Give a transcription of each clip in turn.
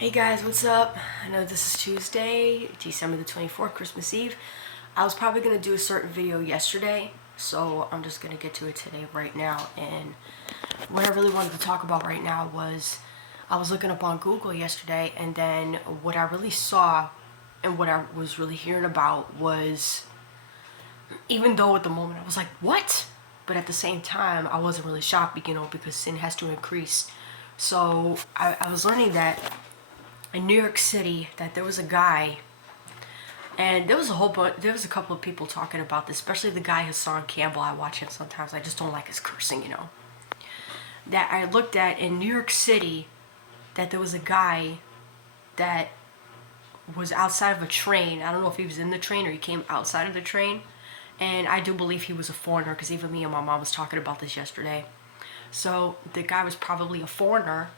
Hey guys, what's up? I know this is Tuesday, December the 24th, Christmas Eve. I was probably going to do a certain video yesterday, so I'm just going to get to it today right now. And what I really wanted to talk about right now was I was looking up on Google yesterday, and then what I really saw and what I was really hearing about was, even though at the moment I was like, what? But at the same time, I wasn't really shocked, because sin has to increase. So I was learning that in New York City, that there was a guy, and there was a couple of people talking about this, especially the guy Hassan Campbell. I watch him sometimes. I just don't like his cursing. That I looked at in New York City, that there was a guy that was outside of a train. I don't know if he was in the train or he came outside of the train, and I do believe he was a foreigner, because even me and my mom was talking about this yesterday. So the guy was probably a foreigner.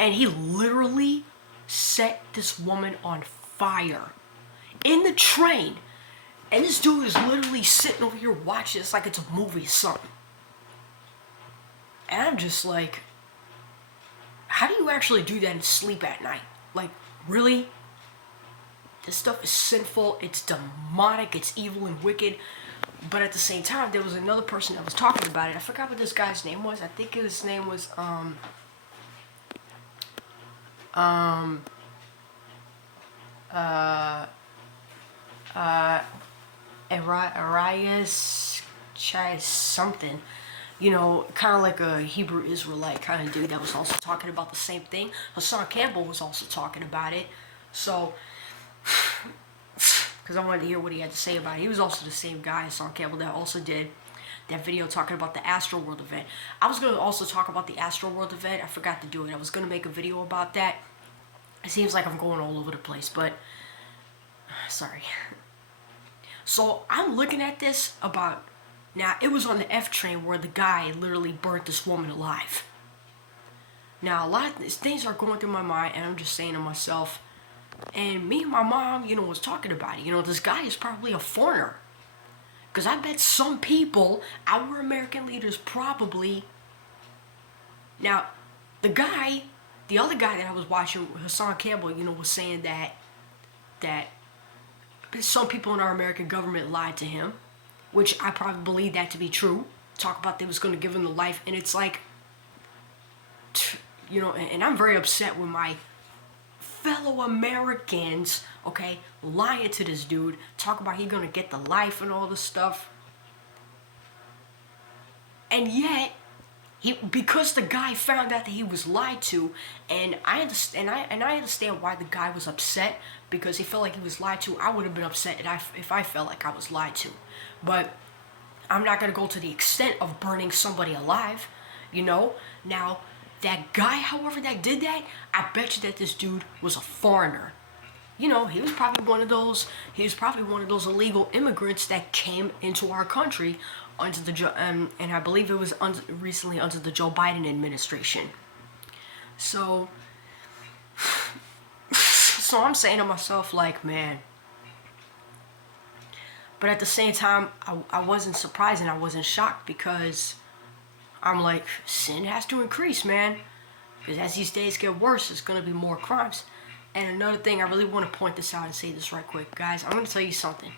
And he literally set this woman on fire in the train. And this dude is literally sitting over here watching this like it's a movie or something. And I'm just like, how do you actually do that and sleep at night? Like, really? This stuff is sinful, it's demonic, it's evil and wicked. But at the same time, there was another person that was talking about it. I forgot what this guy's name was. I think his name was, Arias Chai something, kind of like a Hebrew Israelite kind of dude that was also talking about the same thing. Hassan Campbell was also talking about it. So, because I wanted to hear what he had to say about it. He was also the same guy, Hassan Campbell, that also did that video talking about the Astroworld event. I was going to also talk about the Astroworld event. I forgot to do it. I was going to make a video about that. It seems like I'm going all over the place, but sorry. So I'm looking at this about, now it was on the F train where the guy literally burnt this woman alive. Now a lot of things are going through my mind, and I'm just saying to myself, and me and my mom, was talking about it. This guy is probably a foreigner. Because I bet some people, our American leaders probably, now the other guy that I was watching, Hassan Campbell, was saying that some people in our American government lied to him, which I probably believe that to be true. Talk about they was going to give him the life, and it's like, and I'm very upset with my fellow Americans, okay, lying to this dude, talk about he going to get the life and all this stuff. And yet, because the guy found out that he was lied to, and I understand why the guy was upset, because he felt like he was lied to. I would have been upset if I felt like I was lied to, but I'm not gonna go to the extent of burning somebody alive, Now, that guy, however, that did that, I bet you that this dude was a foreigner. He was probably one of those illegal immigrants that came into our country under the and I believe it was recently under the Joe Biden administration. So I'm saying to myself, like, man. But at the same time, I wasn't surprised and I wasn't shocked, because I'm like, sin has to increase, man. Because as these days get worse, there's going to be more crimes. And another thing, I really want to point this out and say this right quick. Guys, I'm going to tell you something.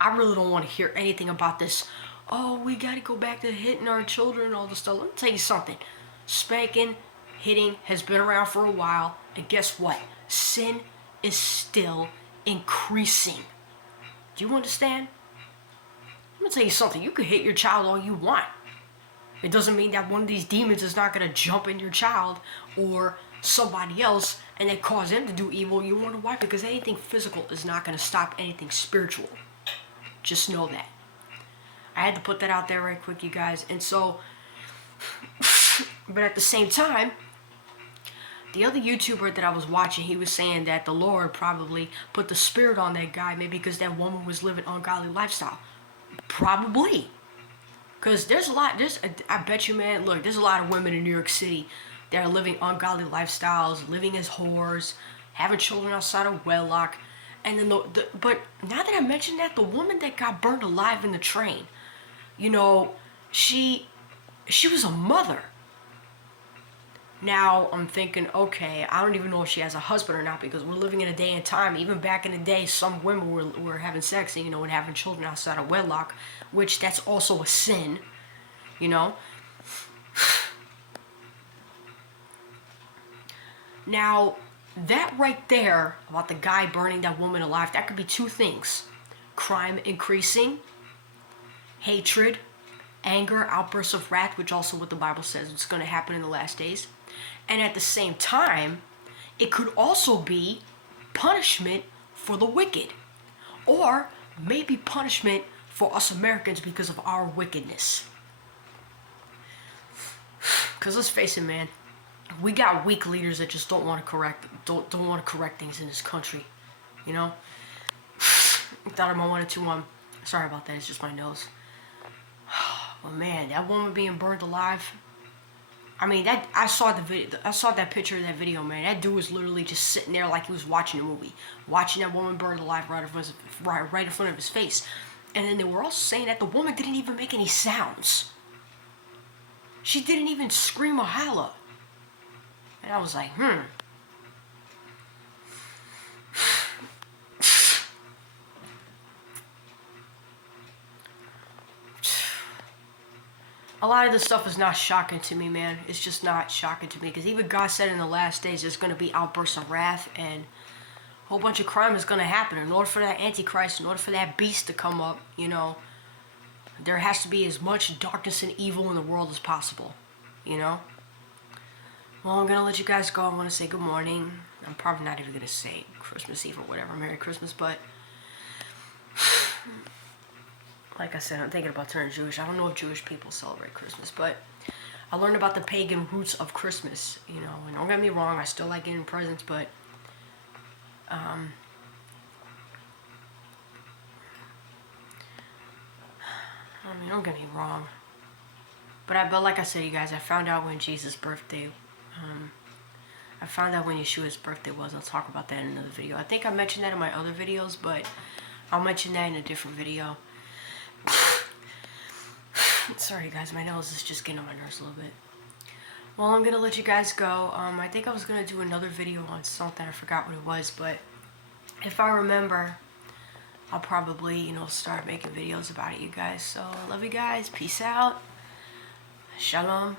I really don't want to hear anything about this. Oh, we got to go back to hitting our children and all this stuff. Let me tell you something. Spanking, hitting has been around for a while. And guess what? Sin is still increasing. Do you understand? I'm going to tell you something. You can hit your child all you want. It doesn't mean that one of these demons is not going to jump in your child or somebody else and then cause them to do evil. You wonder why? Because anything physical is not going to stop anything spiritual. Just know that. I had to put that out there right quick, you guys. And so, but at the same time, the other YouTuber that I was watching, he was saying that the Lord probably put the spirit on that guy, maybe because that woman was living an ungodly lifestyle. Probably. Because I bet you, man, look, there's a lot of women in New York City that are living ungodly lifestyles, living as whores, having children outside of wedlock. And then, but now that I mentioned that, the woman that got burned alive in the train, she was a mother. Now I'm thinking, okay, I don't even know if she has a husband or not, because we're living in a day and time. Even back in the day, some women were having sex, and having children outside of wedlock, which that's also a sin, you know. Now, that right there about the guy burning that woman alive, that could be two things: crime increasing, hatred, anger, outbursts of wrath, which also what the Bible says it's going to happen in the last days. And at the same time, it could also be punishment for the wicked, or maybe punishment for us Americans because of our wickedness. Because let's face it, man, we got weak leaders that just don't want to correct things in this country, you know. I thought I wanted to sorry about that, it's just my nose. Well, man, that woman being burned alive. I mean, that I saw the video. I saw that picture of that video, man. That dude was literally just sitting there like he was watching a movie, watching that woman burned alive right in front of his face. And then they were also saying that the woman didn't even make any sounds. She didn't even scream or holler. And I was like, A lot of this stuff is not shocking to me, man. It's just not shocking to me, because even God said in the last days there's going to be outbursts of wrath, and a whole bunch of crime is going to happen. In order for that Antichrist, in order for that beast to come up, there has to be as much darkness and evil in the world as possible, Well, I'm going to let you guys go. I want to say good morning. I'm probably not even going to say Christmas Eve or whatever, Merry Christmas, but like I said, I'm thinking about turning Jewish. I don't know if Jewish people celebrate Christmas, but I learned about the pagan roots of Christmas, and don't get me wrong, I still like getting presents, but don't get me wrong. But like I said, you guys, I found out when Jesus' birthday, I found out when Yeshua's birthday was. I'll talk about that in another video. I think I mentioned that in my other videos, but I'll mention that in a different video. Sorry guys, my nose is just getting on my nerves a little bit. Well, I'm gonna let you guys go. I think I was gonna do another video on something. I forgot what it was, but if I remember, I'll probably, start making videos about it, you guys. So, I love you guys. Peace out. Shalom.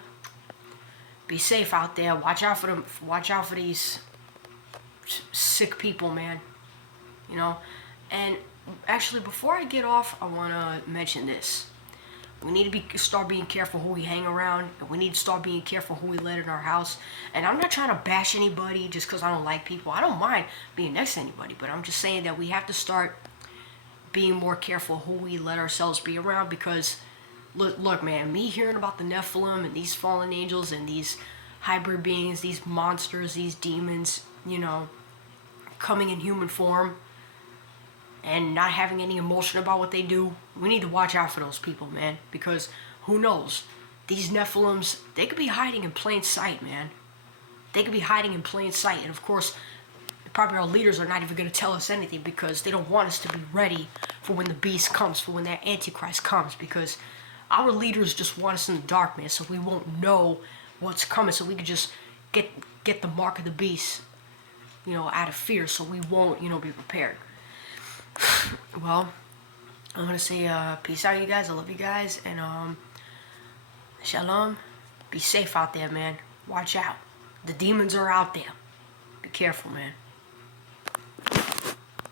Be safe out there. Watch out for them. Watch out for these sick people, man. And actually, before I get off, I wanna mention this. We need to start being careful who we hang around. We need to start being careful who we let in our house. And I'm not trying to bash anybody just because I don't like people. I don't mind being next to anybody, but I'm just saying that we have to start being more careful who we let ourselves be around, because look, man, me hearing about the Nephilim and these fallen angels and these hybrid beings, these monsters, these demons, coming in human form and not having any emotion about what they do, we need to watch out for those people, man, because who knows? These Nephilims, they could be hiding in plain sight, man. They could be hiding in plain sight, and of course, probably our leaders are not even going to tell us anything, because they don't want us to be ready for when the beast comes, for when that Antichrist comes, because our leaders just want us in the dark, man, so we won't know what's coming, so we could just get the mark of the beast, out of fear, so we won't, be prepared. Well, I'm gonna say peace out, you guys. I love you guys, and shalom. Be safe out there, man. Watch out. The demons are out there. Be careful, man.